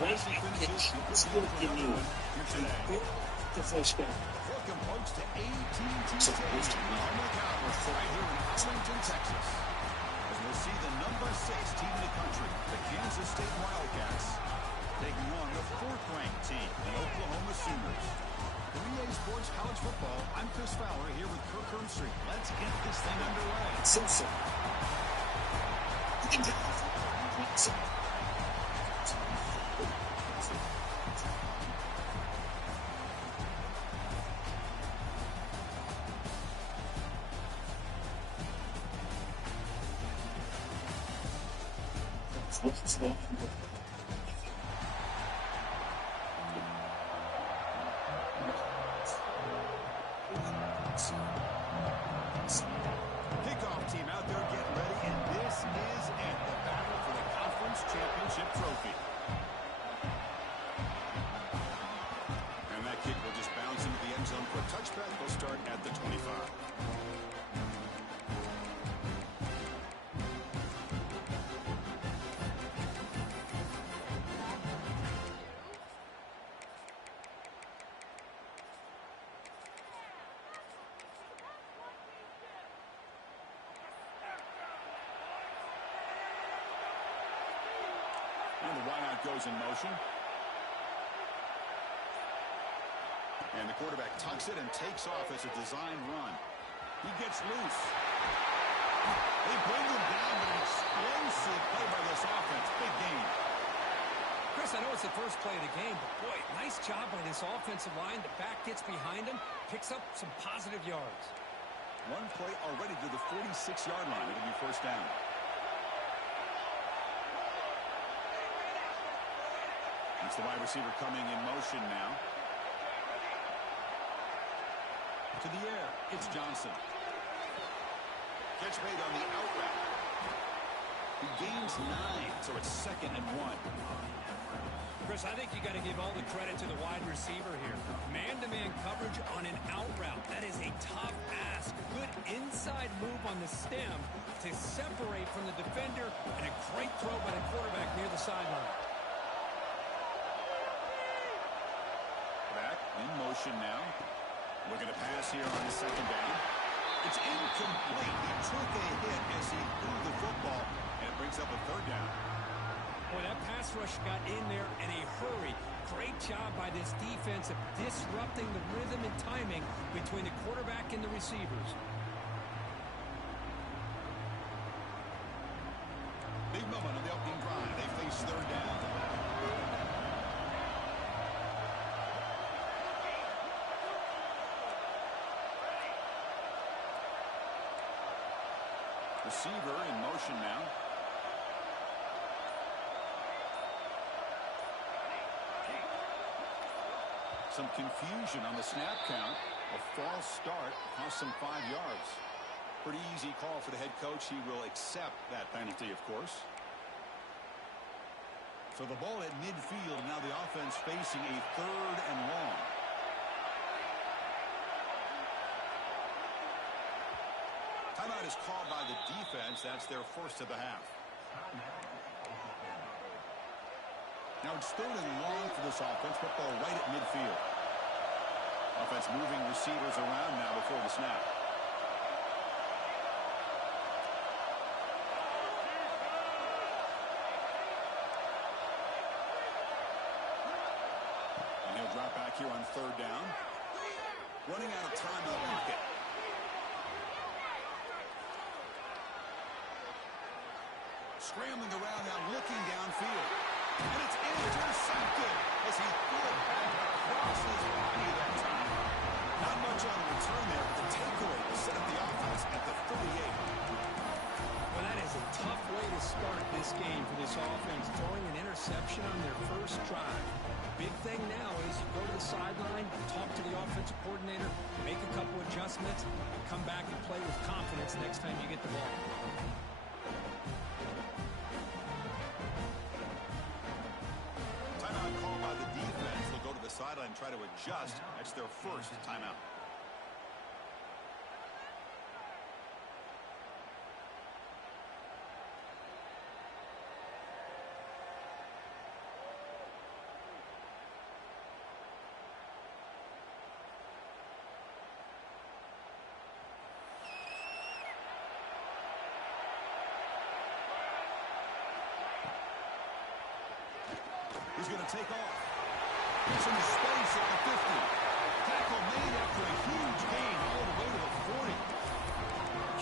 way he pitched, it's going to give me one. The first game. Welcome, folks, to AT&T Stadium, home of the Cowboys, right here in Arlington, Texas. As we'll see the number 6 team in the country, the Kansas State Wildcats, taking on the 4th-ranked team, the Oklahoma Sooners. For EA Sports College Football, I'm Chris Fowler here with Kirk Herbstreit. Let's get this thing underway. Simpson. Kickoff team out there getting ready, and this is it, the battle for the conference championship trophy. And that kick will just bounce into the end zone for a touchback. They'll start at the 25. And the wideout goes in motion. And the quarterback tucks it and takes off as a designed run. He gets loose. They bring him down, but an explosive play by this offense. Big gain. Chris, I know it's the first play of the game, but boy, nice job by this offensive line. The back gets behind him, picks up some positive yards. One play already to the 46-yard line. It'll be first down. It's the wide receiver coming in motion now. To the air, it's Johnson. Catch made on the out route. He gains 9, so it's 2nd and 1. Chris, I think you got to give all the credit to the wide receiver here. Man-to-man coverage on an out route. That is a tough ask. Good inside move on the stem to separate from the defender, and a great throw by the quarterback near the sideline. Back in motion now. Looking to pass here on the 2nd down. It's incomplete. He took a hit as he threw the football, and it brings up a 3rd down. Boy, that pass rush got in there in a hurry. Great job by this defense of disrupting the rhythm and timing between the quarterback and the receivers. Big moment on the opening drive. They face 3rd down. Receiver in motion now. Some confusion on the snap count. A false start cost some 5 yards. Pretty easy call for the head coach. He will accept that penalty, of course. So the ball at midfield. Now the offense facing a 3rd and long. Timeout is called by the defense. That's their first of the half. Now it's 3rd and long for this offense. Football right at midfield. Offense moving receivers around now before the snap. And he'll drop back here on 3rd down. Running out of time in the pocket. Scrambling around now, looking downfield. And it's intercepted as he threw it back across his body that time. Not much on the return there, but the takeaway will set up the offense at the 38. Well, that is a tough way to start this game for this offense, throwing an interception on their first drive. Big thing now is you go to the sideline, talk to the offensive coordinator, make a couple adjustments, and come back and play with confidence next time you get the ball. Timeout called by the defense. They'll go to the sideline and try to adjust. That's their first timeout. He's going to take off. Gets into space at the 50. Tackle made after a huge gain all the way to the 40.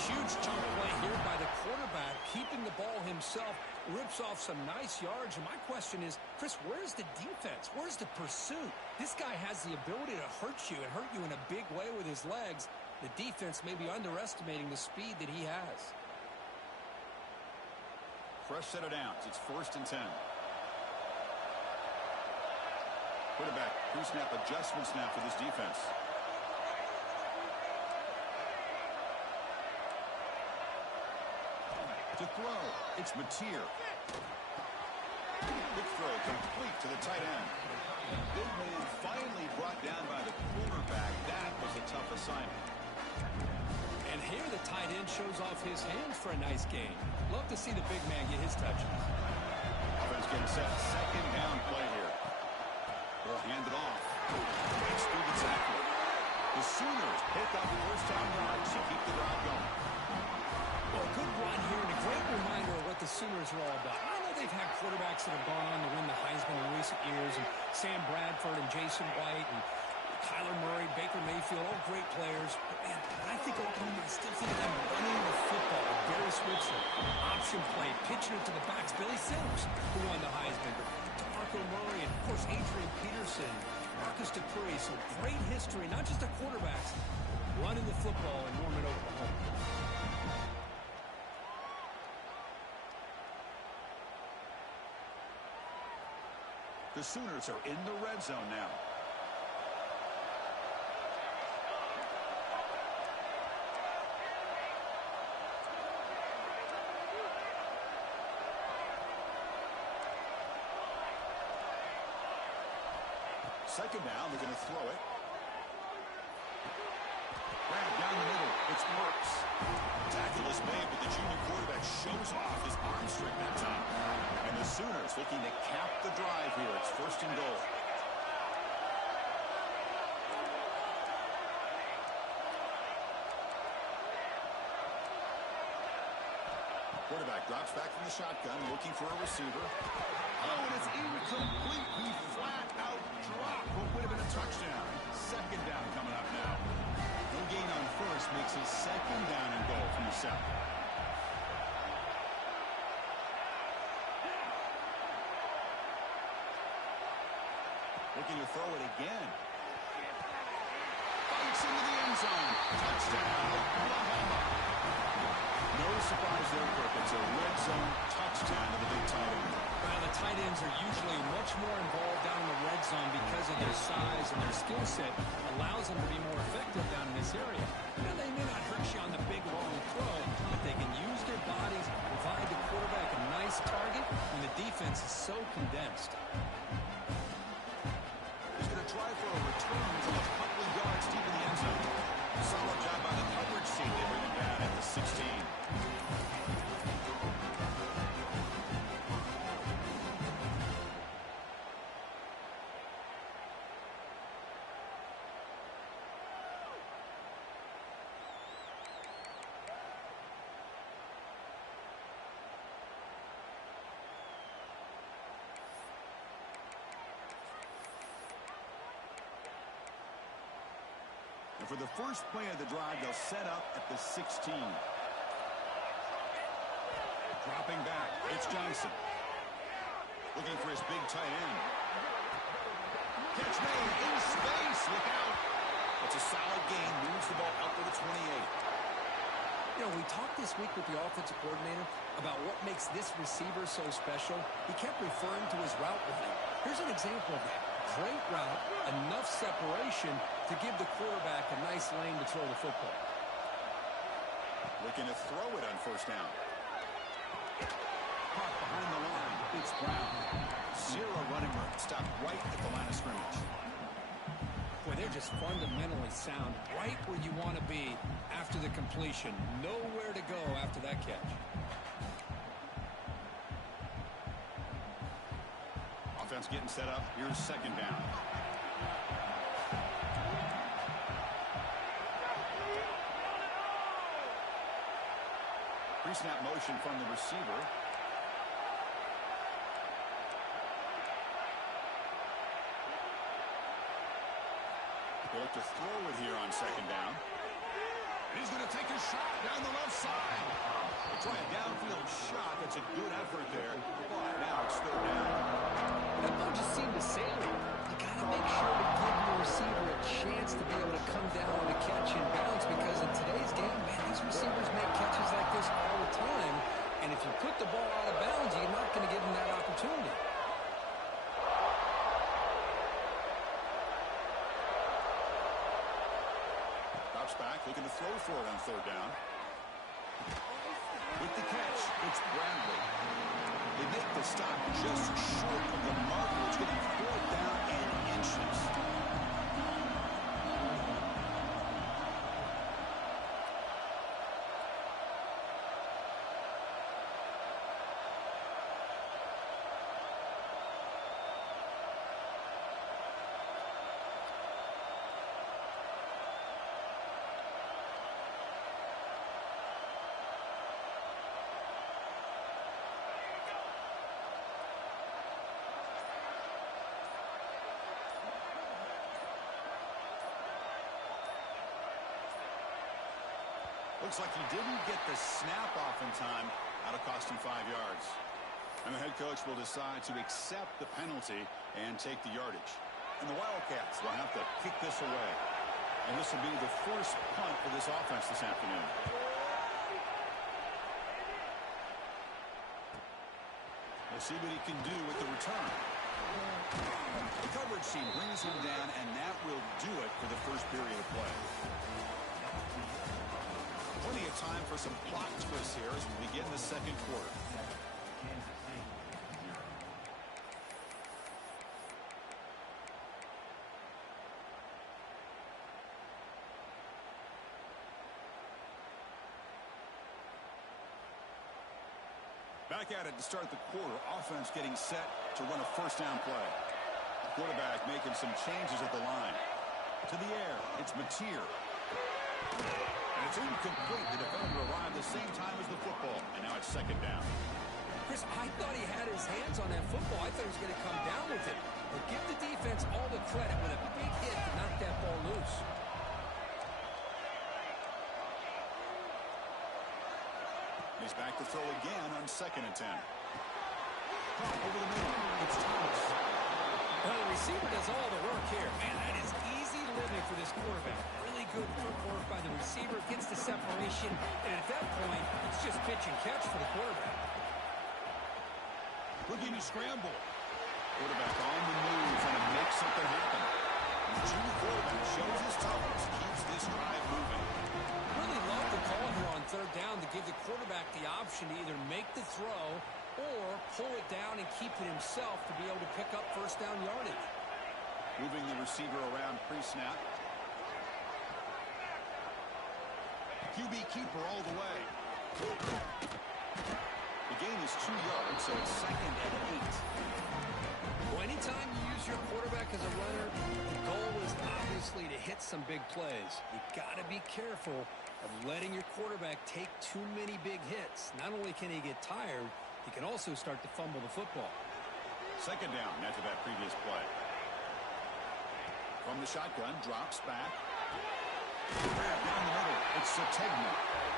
Huge chunk play here by the quarterback, keeping the ball himself, rips off some nice yards. And my question is, Chris, where's the defense? Where's the pursuit? This guy has the ability to hurt you and hurt you in a big way with his legs. The defense may be underestimating the speed that he has. Fresh set of downs. It's 1st and 10. Quarterback, pre-snap adjustments now for this defense. To throw, it's Mateer. Quick throw complete to the tight end. Big man finally brought down by the quarterback. That was a tough assignment. And here the tight end shows off his hands for a nice gain. Love to see the big man get his touches. Offense getting set. 2nd down play here. They'll hand it off. Breaks through the tackle. The Sooners pick up 1st down yards to keep the drive going. Well, a good run here and a great reminder of what the Sooners are all about. I know they've had quarterbacks that have gone on to win the Heisman in recent years, and Sam Bradford and Jason White and Kyler Murray, Baker Mayfield, all great players. But, man, I think Oklahoma, I still think of them running the football with Barry Switzer. Option play, pitching it to the backs. Billy Sims, who won the Heisman. DeMarco Murray, and, of course, Adrian Peterson, Marcus Dupree. So great history, not just the quarterbacks, running the football in Norman, Oklahoma. The Sooners are in the red zone now. Second down, they're going to throw it. Grab down the middle. It's Mertz. Tackle is made, but the junior quarterback shows off his arm strength that time. And the Sooners looking to cap the drive here. It's 1st and goal. Quarterback drops back from the shotgun, looking for a receiver. Oh, and it's incomplete. He flat out dropped what would have been a touchdown. 2nd down coming up now. No gain on 1st makes his 2nd down and goal from the 7. Looking to throw it again. Fights into the end zone. Touchdown, Oklahoma. No surprise there, Kirk. It's a red zone touchdown to the big tight end. Well, the tight ends are usually much more involved down in the red zone because of their size and their skill set allows them to be more effective down in this area. Now, they may not hurt you on the big, long throw, but they can use their bodies, provide the quarterback a nice target when the defense is so condensed. He's going to try for a return from a couple of yards deep in the end zone. Solid job by the coverage team. They bring him down at the 16. And for the first play of the drive, they'll set up at the 16. Dropping back, it's Johnson. Looking for his big tight end. Catch made in space. Look out. It's a solid gain. Moves the ball out to the 28. You know, we talked this week with the offensive coordinator about what makes this receiver so special. He kept referring to his route running. Here's an example of that. Great route, enough separation to give the quarterback a nice lane to throw the football. Looking to throw it on 1st down. Caught behind the line. It's Brown. Zero running room. Stopped right at the line of scrimmage. Boy, they're just fundamentally sound. Right where you want to be after the completion. Nowhere to go after that catch. Offense getting set up. Here's 2nd down. Pre-snap motion from the receiver. They'll have to throw it here on second down. And he's going to take a shot down the left side. They try a downfield shot. That's a good effort there. But now it's third down. That ball just seemed to sail him. You got to make sure to give your receiver a chance to be able to come down on a catch and bounce, because in today's game, man, these receivers make catches like this all the time. And if you put the ball out of bounds, you're not going to give them that opportunity. Back, looking to throw for it on third down. With the catch, it's Bradley. They make the stop just short of the marker. It's going to be fourth down and inches. Looks like he didn't get the snap off in time. That'll cost him 5 yards. And the head coach will decide to accept the penalty and take the yardage. And the Wildcats will have to kick this away. And this will be the first punt for this offense this afternoon. We'll see what he can do with the return. The coverage team brings him down, and that will do it for the first period of play. Plenty of time for some plot twists here as we begin the second quarter. Back at it to start the quarter. Offense getting set to run a first down play. The quarterback making some changes at the line. To the air, it's Mateer. And it's incomplete. The defender arrived the same time as the football. And now it's second down. Chris, I thought he had his hands on that football. I thought he was going to come down with it. But give the defense all the credit with a big hit to knock that ball loose. He's back to throw again on 2nd and 10. Caught over the middle. It's Thomas. Well, the receiver does all the work here. Man, that is easy living for this quarterback. Really good footwork by the receiver. Gets the separation. And at that point, it's just pitch and catch for the quarterback. Looking to scramble. Quarterback on the move, trying to make something happen. The junior quarterback shows his toughness, keeps this drive moving. Really love the call here on third down to give the quarterback the option to either make the throw or pull it down and keep it himself to be able to pick up first down yardage. Moving the receiver around pre-snap. QB keeper all the way. The gain is 2 yards, so it's 2nd and 8. Well, anytime you use your quarterback as a runner, the goal is obviously to hit some big plays. You got to be careful of letting your quarterback take too many big hits. Not only can he get tired, he can also start to fumble the football. Second down after that previous play. From the shotgun, drops back. Grab down the middle. It's Sategna.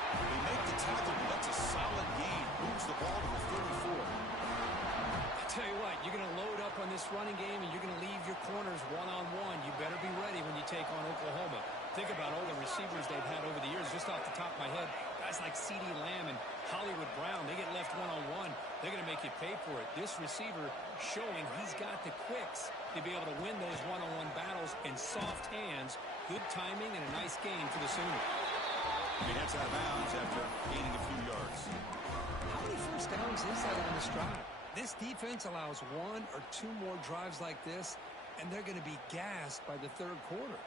They make the tackle, but that's a solid gain. Moves the ball to the 34. I tell you what, you're going to load up on this running game, and you're going to leave your corners one-on-one. You better be ready when you take on Oklahoma. Think about all the receivers they've had over the years. Just off the top of my head, guys like CeeDee Lamb and Hollywood Brown, they get left one-on-one. They're going to make you pay for it. This receiver showing he's got the quicks to be able to win those one-on-one battles in soft hands. Good timing and a nice gain for the Sooners. He gets out of bounds after gaining a few yards. How many first downs is that on this drive? This defense allows 1 or 2 more drives like this, and they're going to be gassed by the third quarter.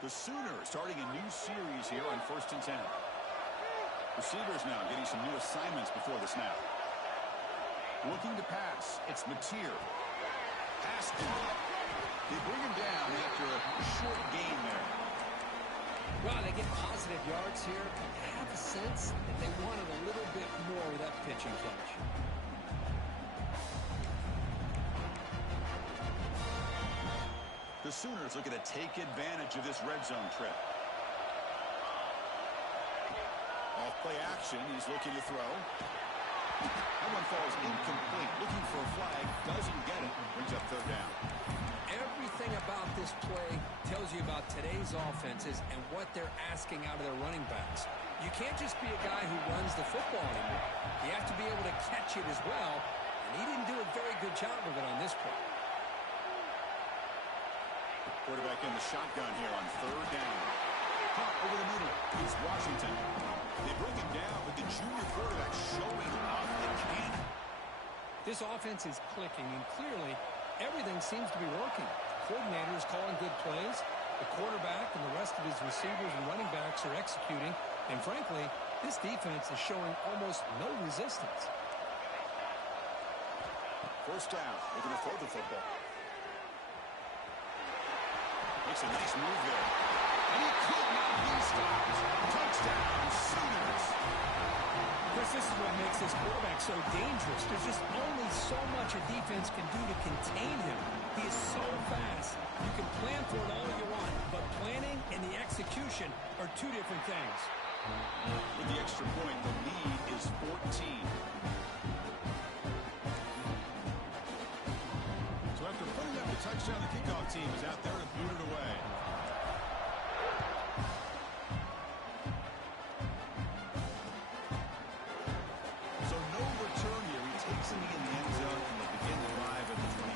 The Sooners starting a new series here on 1st and 10. Receivers now getting some new assignments before the snap. Looking to pass. It's Mateer. Pass complete. They bring him down after a short gain there. Well, they get positive yards here. I have a sense that they wanted a little bit more with that pitch and catch. The the Sooners looking to take advantage of this red zone trip. Off play action, he's looking to throw. That one falls incomplete. Looking for a flag, doesn't get it. Brings up third down. Everything about this play tells you about today's offenses and what they're asking out of their running backs. You can't just be a guy who runs the football anymore. You have to be able to catch it as well, and he didn't do a very good job of it on this play. Quarterback in the shotgun here on third down. Caught over the middle is Washington. They bring him down, but the junior quarterback showing off the cannon. This offense is clicking, and clearly everything seems to be working. The coordinator is calling good plays. The quarterback and the rest of his receivers and running backs are executing. And frankly, this defense is showing almost no resistance. First down. They're going to throw the football. Makes a nice move there. And he could not be stopped. Touchdown, Sooners. Chris, this is what makes this quarterback so dangerous. There's just only so much a defense can do to contain him. He is so fast. You can plan for it all you want, but planning and the execution are two different things. With the extra point, the lead is 14. So after putting up the touchdown, the kickoff team is out there to boot it away. So no return here. He takes him in the end zone and they begin the drive at the 25.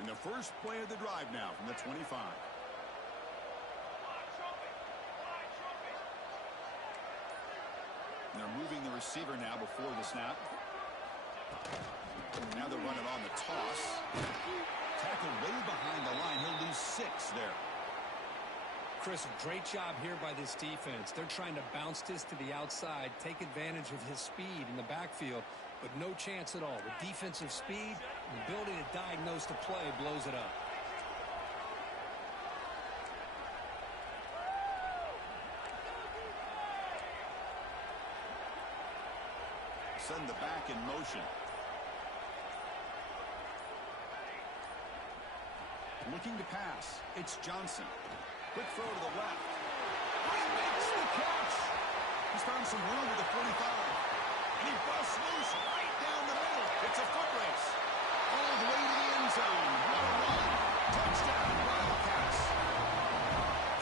And the first play of the drive now from the 25. And they're moving the receiver now before the snap. Now they're running on the toss. Tackled way behind the line. He'll lose 6 there. Chris, great job here by this defense. They're trying to bounce this to the outside, take advantage of his speed in the backfield, but no chance at all. The defensive speed and ability to diagnose the play blows it up. Send the back in motion. Looking to pass. It's Johnson. Quick throw to the left. He makes the catch. He's found some room with the 45. And he busts loose right down the middle. It's a foot race. All the way to the end zone. What a run. Touchdown, Wildcats.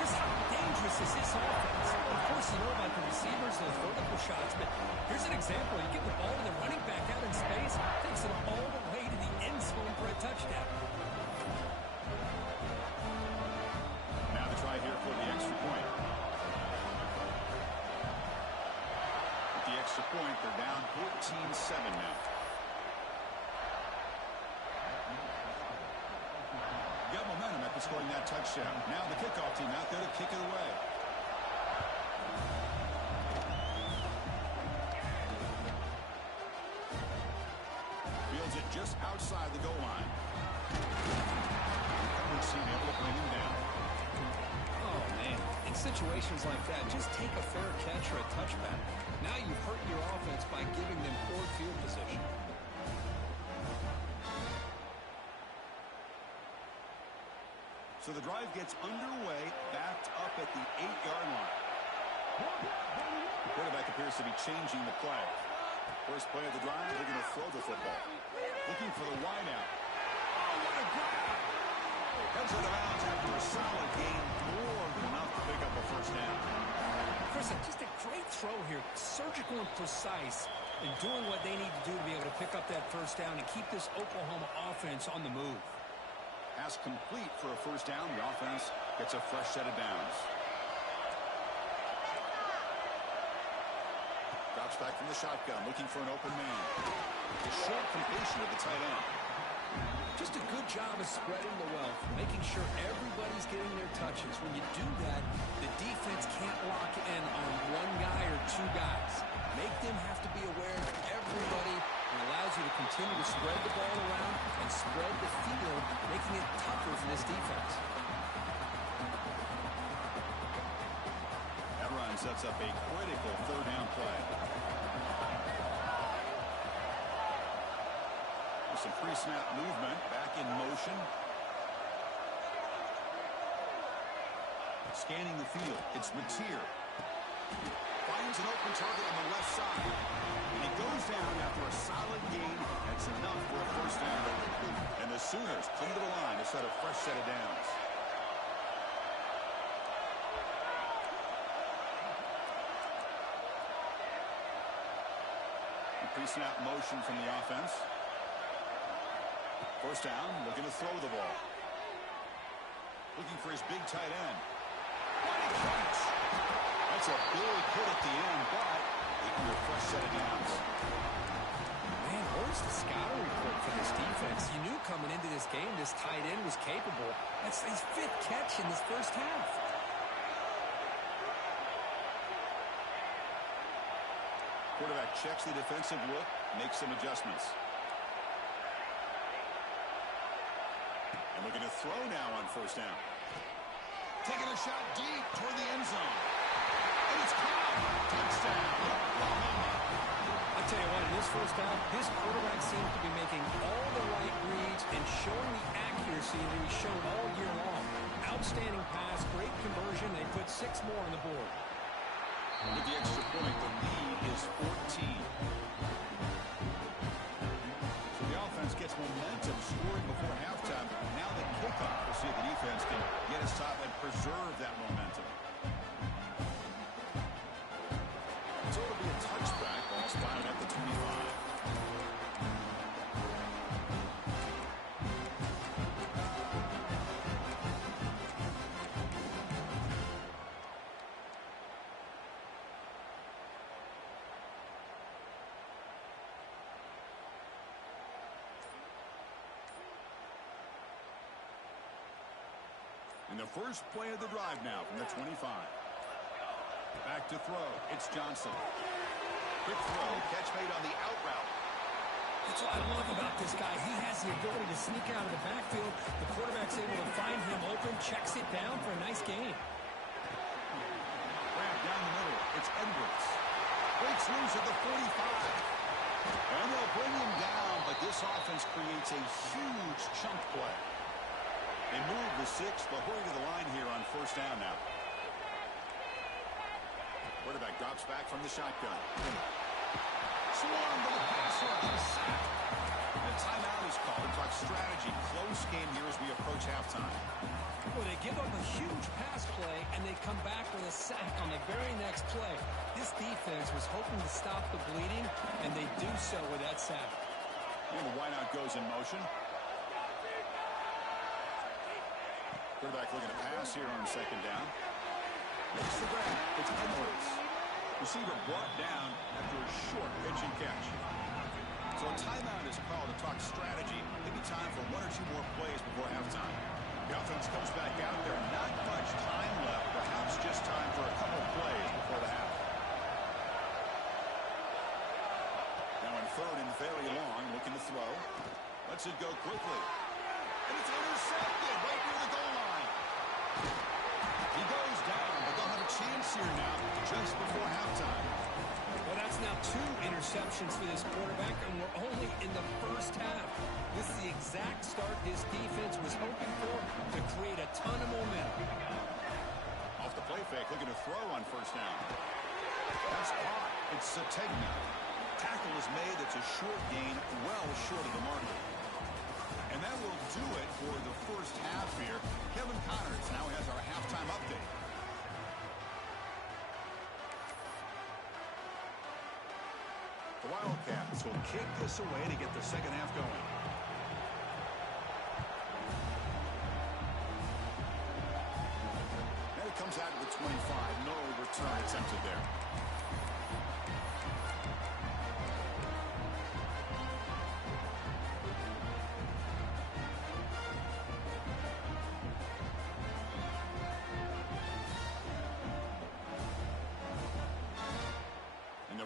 Just how dangerous is this offense? Of course, you know about the receivers, those vertical shots, but here's an example. You give the ball to the running back out in space, takes it all the way to the end zone for a touchdown. Now the try here for the extra point. With the extra point, they're down 14-7 now. Got momentum after scoring that touchdown. Now the kickoff team out there to kick it away. Fields it just outside the goal line. Coverage team able to bring him down. Oh, man. In situations like that, just take a fair catch or a touchback. Now you've hurt your offense by giving them poor field position. So the drive gets underway, backed up at the 8-yard line. The quarterback appears to be changing the play. First play of the drive, they're going to throw the football. Looking for the wideout. Oh, what a grab! Comes out of bounds after a solid gain, more than enough to pick up a first down. Chris, just a great throw here. Surgical and precise in doing what they need to do to be able to pick up that first down and keep this Oklahoma offense on the move. Pass complete for a first down. The offense gets a fresh set of downs. Drops back from the shotgun, looking for an open man. A short completion of the tight end. Just a good job of spreading the wealth, making sure everybody's getting their touches. When you do that, the defense can't lock in on one guy or two guys. Make them have to be aware of everybody, and allows you to continue to spread the ball around and spread the field, making it tougher for this defense. That run sets up a critical third down play. With some pre-snap movement, back in motion. Scanning the field, it's Mateer. Finds an open target on the left side. And he goes down after a solid gain. That's enough for a first down. And the Sooners come to the line to set a fresh set of downs. Pre-snap motion from the offense. First down, looking to throw the ball. Looking for his big tight end. What a catch! That's a big hit at the end, but getting a fresh set of downs. Man, where's the scouting report for this defense? You knew coming into this game this tight end was capable. That's his 5th catch in this first half. Quarterback checks the defensive look, makes some adjustments. And looking to throw now on first down. Taking a shot deep toward the end zone. And it's caught. Touchdown. I tell you what, in this first half, this quarterback seems to be making all the right reads and showing the accuracy that he's shown all year long. Outstanding pass, great conversion. They put 6 more on the board. With the extra point, the lead is 14. So the offense gets momentum scoring before halftime. Now the kickoff. We'll see if the defense can get us top and preserve that momentum. So it'll be a touchback. Ball spotted at the 25. And the first play of the drive now from the 25. Back to throw. It's Johnson. Quick throw. Catch made on the out route. That's what I love about this guy. He has the ability to sneak out of the backfield. The quarterback's able to find him open, checks it down for a nice gain. Grab down the middle. It's Edwards. Breaks loose at the 45. And they'll bring him down, but this offense creates a huge chunk play. They move the 6, but hurry to the line here on first down now. Quarterback drops back from the shotgun. Swarm to the pass rush. And a timeout is called. Talk strategy. Close game here as we approach halftime. Well, they give up a huge pass play, and they come back with a sack on the very next play. This defense was hoping to stop the bleeding, and they do so with that sack. And the wideout goes in motion. Quarterback looking to pass here on second down. Makes the grab. It's Edwards. Receiver brought down after a short pitch and catch. So a timeout is called to talk strategy. Maybe time for 1 or 2 more plays before halftime. The offense comes back out there. Not much time left. Perhaps just time for a couple plays before the half. Now in third and very long, looking to throw. Lets it go quickly. And it's intercepted right near the goal line. He goes down, but they'll have a chance here now just before halftime. Well, that's now 2 interceptions for this quarterback, and we're only in the first half. This is the exact start this defense was hoping for to create a ton of momentum. Off the play fake, looking to throw on first down. That's caught. It's Sategna. Tackle is made. That's a short gain, well short of the marker. And that will do it for the first half here. Kevin Connors now has our halftime update. The Wildcats will kick this away to get the second half going. And it comes out to the 25. No return attempted there.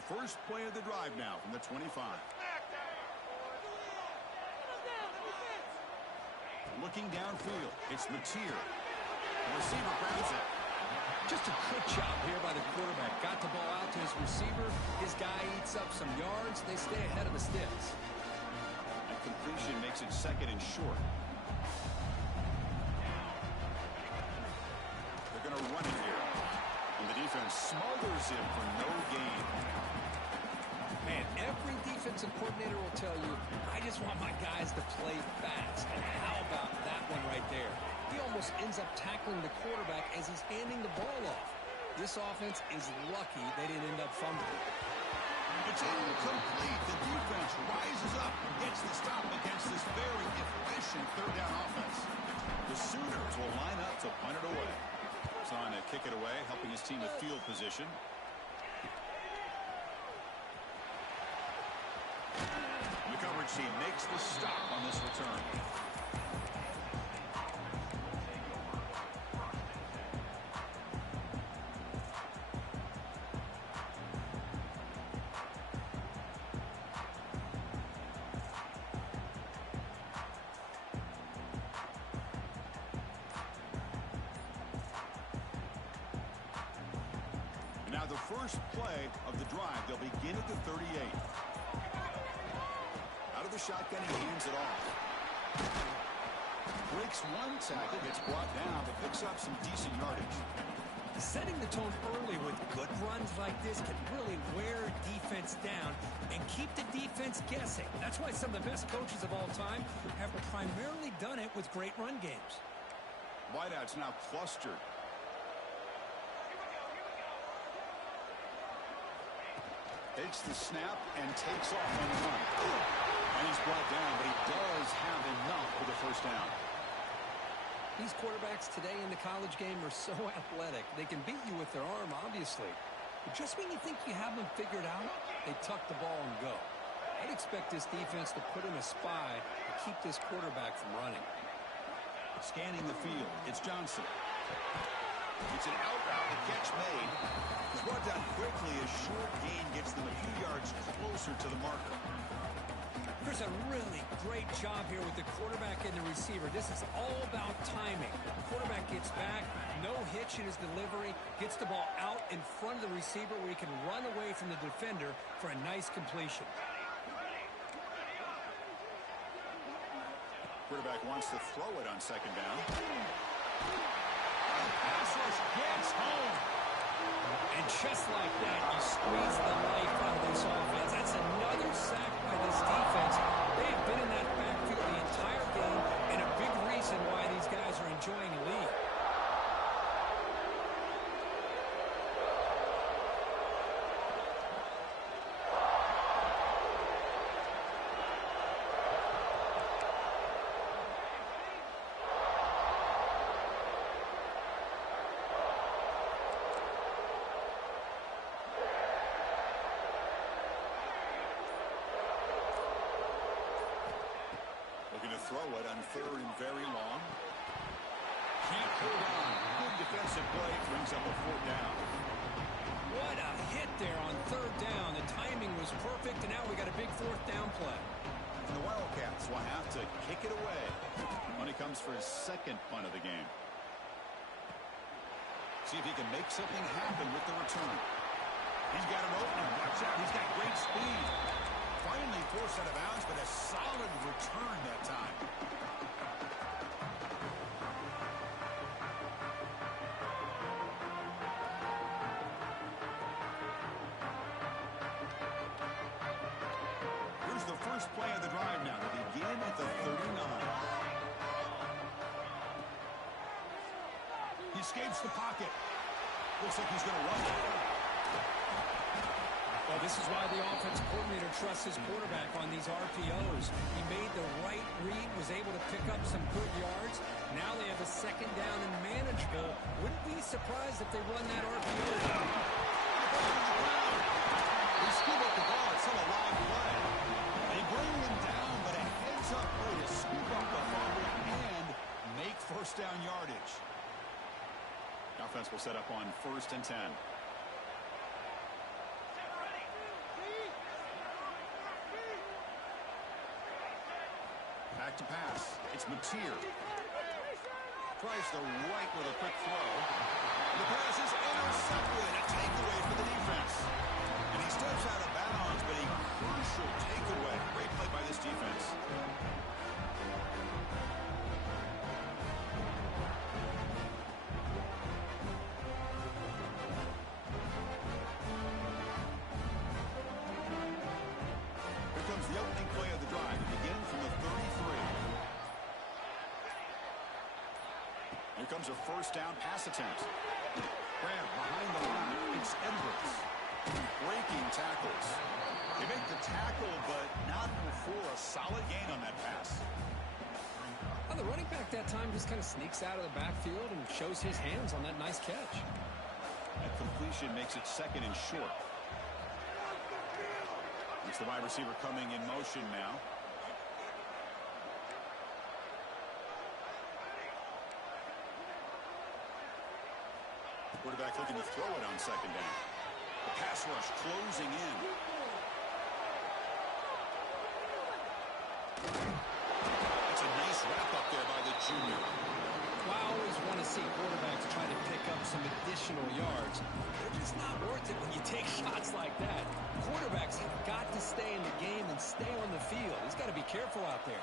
First play of the drive now from the 25. Looking downfield, it's Mateer. The receiver grabs it. Just a good job here by the quarterback. Got the ball out to his receiver. His guy eats up some yards. They stay ahead of the sticks. That completion makes it 2nd and short. They're going to run it here. And the defense smothers him for no gain. Man, every defensive coordinator will tell you, I just want my guys to play fast. And how about that one right there? He almost ends up tackling the quarterback as he's handing the ball off. This offense is lucky they didn't end up fumbling. It's incomplete. The defense rises up and gets the stop against this very efficient 3rd down offense. The Sooners will line up to punt it away. It's on to kick it away, helping his team with field position. The coverage team makes the stop on this return. Now the first play of the drive, they'll begin at the 38. Out of the shotgun, he hands it off. Breaks one tackle, gets brought down, but picks up some decent yardage. Setting the tone early with good runs like this can really wear defense down and keep the defense guessing. That's why some of the best coaches of all time have primarily done it with great run games. Wideouts now clustered. Takes the snap and takes off on the run. And he's brought down, but he does have enough for the 1st down. These quarterbacks today in the college game are so athletic. They can beat you with their arm, obviously. But just when you think you have them figured out, they tuck the ball and go. I'd expect this defense to put in a spy to keep this quarterback from running. Scanning the field, it's Johnson. It's an out route, the catch made. He's brought down quickly. A short gain gets them a few yards closer to the marker. There's a really great job here with the quarterback and the receiver. This is all about timing. The quarterback gets back, no hitch in his delivery, gets the ball out in front of the receiver where he can run away from the defender for a nice completion. Quarterback wants to throw it on 2nd down. Pass rush gets home. And just like that, you squeeze the life out of this offense. That's another sack by this defense. They have been in that backfield the entire game, and a big reason why these guys are enjoying a lead. Throw it on 3rd and very long. Can't hold on. Good defensive play. Brings up a 4th down. What a hit there on 3rd down. The timing was perfect, and now we got a big 4th down play. And the Wildcats will have to kick it away when he comes for his 2nd punt of the game. See if he can make something happen with the return. He's got an opening. Watch out. He's got great speed. Finally forced out of bounds, but a solid return that time. Here's the first play of the drive now to begin at the 39. He escapes the pocket. Looks like he's going to run it. Well, this is why the offensive coordinator trusts his quarterback on these RPOs. He made the right read, was able to pick up some good yards. Now they have a 2nd down and manageable. Wouldn't be surprised if they run that RPO. They scoop up the ball. It's still a live play. They bring him down, but a heads-up play to scoop up the fumble and make 1st down yardage. The offense will set up on 1st and 10. Back to pass. It's Mateer. Price the right with a quick throw. The pass is intercepted. A takeaway for the defense. And he steps out of bounds, but a crucial takeaway. Great play by this defense. Here comes the opening play of the drive. It begins from the 33. Here comes a first down pass attempt. Grab behind the line. It's Edwards. Breaking tackles. They make the tackle, but not before a solid gain on that pass. Well, the running back that time just kind of sneaks out of the backfield and shows his hands on that nice catch. That completion makes it second and short. It's the wide receiver coming in motion now. Quarterback looking to throw it on second down. The pass rush closing in. That's a nice wrap up there by the junior. Well, I always want to see quarterbacks try to pick up some additional yards. They're just not worth it when you take shots like that. Quarterbacks have got to stay in the game and stay on the field. He's got to be careful out there.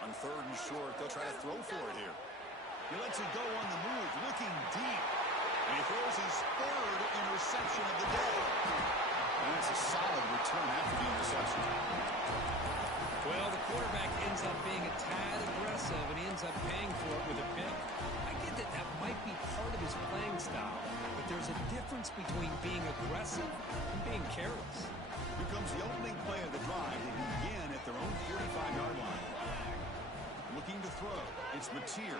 On third and short, they'll try to throw for it here. He lets it go on the move, looking deep. And he throws his third interception of the day. And that's a solid return after the interception. Well, the quarterback ends up being a tad aggressive, and he ends up paying for it with a pick. I get that that might be part of his playing style, but there's a difference between being aggressive and being careless. Here comes the opening play of the drive. They begin at their own 45-yard line. Looking to throw. It's Mateer.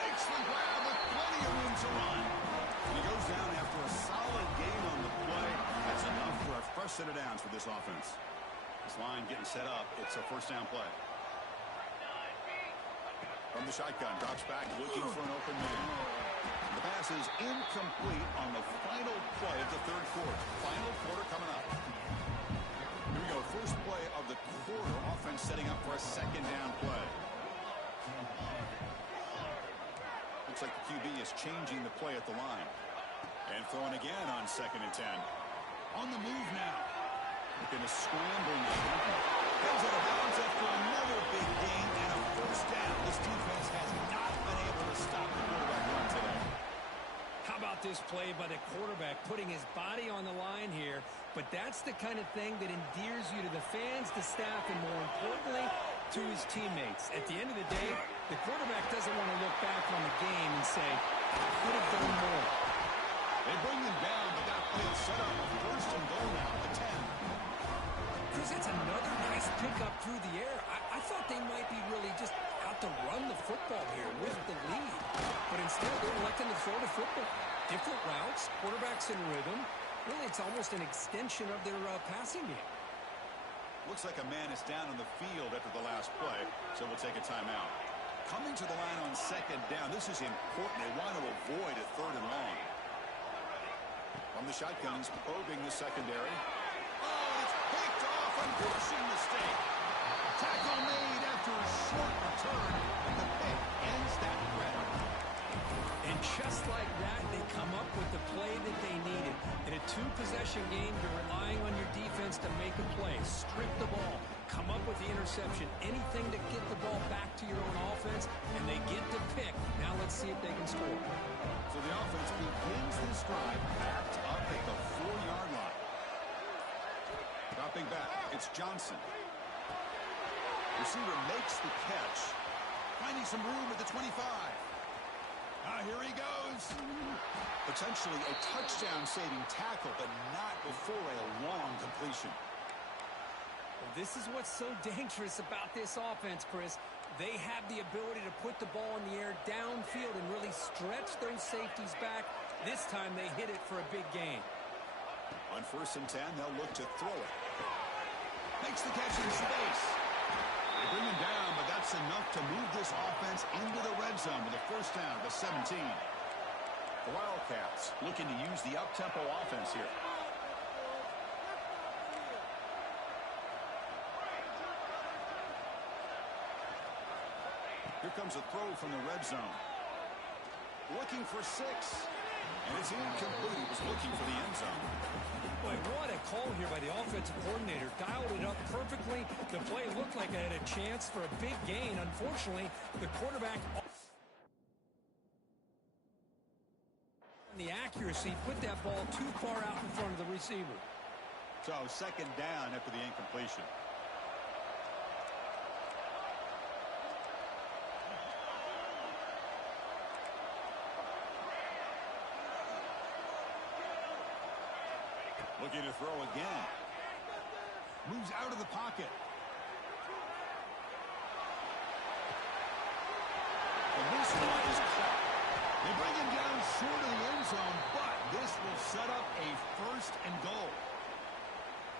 Makes the grab with plenty of room to run. And he goes down after a solid gain on the play. That's enough for a fresh set of downs for this offense. This line getting set up. It's a first down play. From the shotgun, drops back, looking for an open man. And the pass is incomplete on the final play of the third quarter. Final quarter coming up. Here we go. First play of the quarter. Offense setting up for a second down play. Looks like the QB is changing the play at the line. And throwing again on second and 10. On the move now. Looking to scramble now. Goes out of bounds after another big gain and a first down. This defense has not been able to stop the quarterback run today. How about this play by the quarterback putting his body on the line here? But that's the kind of thing that endears you to the fans, the staff, and more importantly, to his teammates. At the end of the day, the quarterback doesn't want to look back on the game and say, I could have done more. They bring him down, but that play is set up. First and goal now at the 10. Chris, it's another nice pickup through the air. I thought they might be really just out to run the football here with the lead. But instead, they're electing to throw the football. Different routes, quarterbacks in rhythm. Really, it's almost an extension of their passing game. Looks like a man is down on the field after the last play, so we'll take a timeout. Coming to the line on second down, this is important. They want to avoid a third and long. From the shotguns, probing the secondary. Oh, it's picked off. Unfortunate mistake. Tackle made after a short return, and the pick ends that threat. And just like that, they come up with the play that they needed. In a two-possession game, you're relying on your defense to make a play. Strip the ball. Come up with the interception. Anything to get the ball back to your own offense, and they get to pick. Now let's see if they can score. So the offense begins this drive backed up at the 4-yard line. Dropping back, it's Johnson. Receiver makes the catch. Finding some room at the 25. Here he goes. Potentially a touchdown-saving tackle, but not before a long completion. Well, this is what's so dangerous about this offense, Chris. They have the ability to put the ball in the air downfield and really stretch those safeties back. This time they hit it for a big gain. On first and 10, they'll look to throw it. Makes the catch in space. They bring him down, but that's enough to move this offense into the red zone with a first down at the 17. The Wildcats looking to use the up-tempo offense here. Here comes a throw from the red zone. Looking for 6. And it's incomplete. He was looking for the end zone. Boy, what a call here by the offensive coordinator. Dialed it up perfectly. The play looked like it had a chance for a big gain. Unfortunately, the quarterback... the accuracy put that ball too far out in front of the receiver. So, second down after the incompletion. Looking to throw again. Moves out of the pocket. And this one is caught. They bring him down short of the end zone, but this will set up a 1st and goal.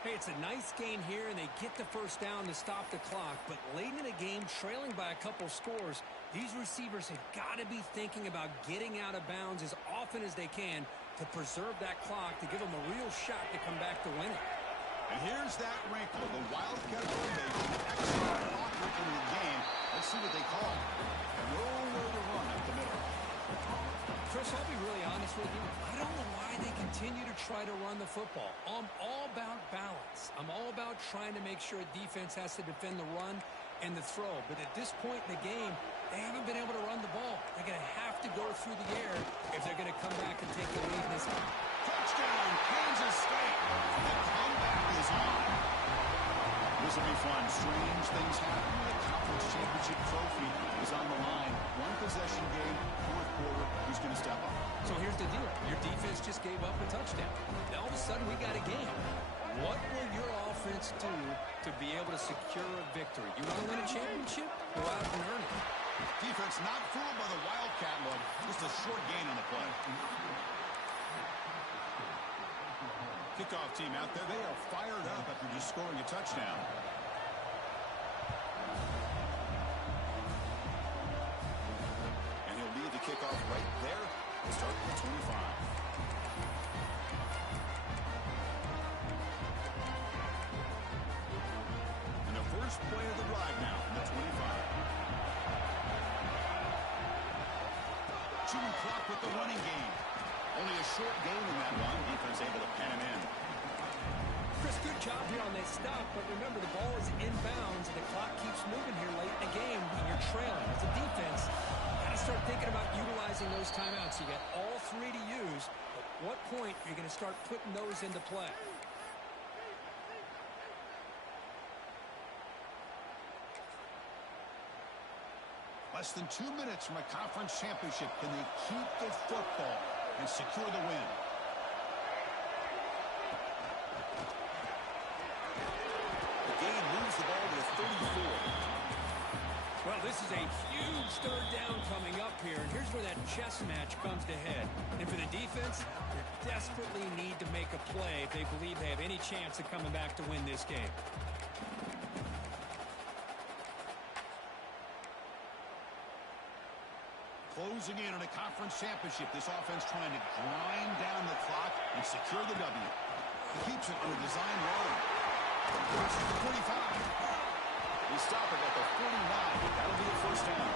Hey, it's a nice gain here, and they get the first down to stop the clock. But late in the game, trailing by a couple scores, these receivers have got to be thinking about getting out of bounds as often as they can to preserve that clock, to give them a real shot to come back to win it. And here's that wrinkle. The Wildcat formation, extra clock in the game. Let's see what they call. Nowhere to run up the middle. Chris, I'll be really honest with you. I don't know why they continue to try to run the football. I'm all about balance. I'm all about trying to make sure a defense has to defend the run and the throw. But at this point in the game, they haven't been able to run the ball. They're going to have to go through the air if they're going to come back and take the lead in this game. Touchdown, Kansas State. The comeback is on. This will be fun. Strange things happen when the conference championship trophy is on the line. One possession game, 4th quarter. Who's going to step up? So here's the deal. Your defense just gave up a touchdown. Now all of a sudden we got a game. What will your offense do to be able to secure a victory? You want to win a championship? Go out and earn it. Defense not fooled by the Wildcat look. Just a short gain on the play. Kickoff team out there. They are fired up after just scoring a touchdown. And he'll lead the kickoff right there. We'll start with the 25. And the first play of the drive now from the 25. Chewing clock with the running game. Only a short gain in that one. Defense able to pen him in. Chris, good job here on that stop, but remember the ball is inbounds and the clock keeps moving here late in the game when you're trailing. As a defense, you got to start thinking about utilizing those timeouts. You got all 3 to use. At what point are you going to start putting those into play? Less than 2 minutes from a conference championship. Can they keep the football and secure the win? The game moves the ball to the 34. Well, this is a huge 3rd down coming up here, and here's where that chess match comes to head. And for the defense, they desperately need to make a play if they believe they have any chance of coming back to win this game. Closing in on a conference championship. This offense trying to grind down the clock and secure the W. Keeps it on a design road. Versus the 45. They stop it at the 49. That'll be a first down.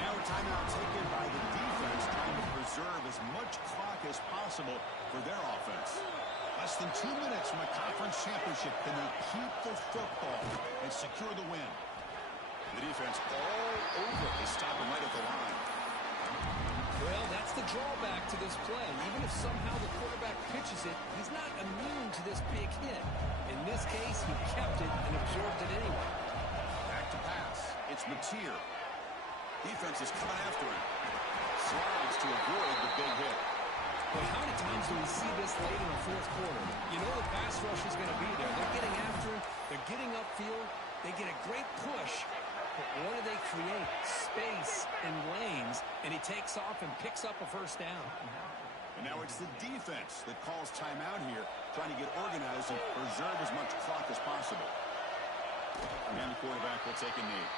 Now a timeout taken by the defense, trying to preserve as much clock as possible for their offense. Less than 2 minutes from a conference championship. Can they keep the football and secure the win? The defense all over. They stop him right at the line. Well, that's the drawback to this play. Even if somehow the quarterback pitches it, he's not immune to this big hit. In this case, he kept it and absorbed it anyway. Back to pass. It's Mateer. Defense is coming after him. Slides to avoid the big hit. Well, how many times do we see this late in the 4th quarter? You know the pass rush is going to be there. They're getting after him. They're getting upfield. They get a great push. But what do they create? Space and lanes, and he takes off and picks up a first down. And now it's the defense that calls timeout here, trying to get organized and preserve as much clock as possible. And the quarterback will take a knee.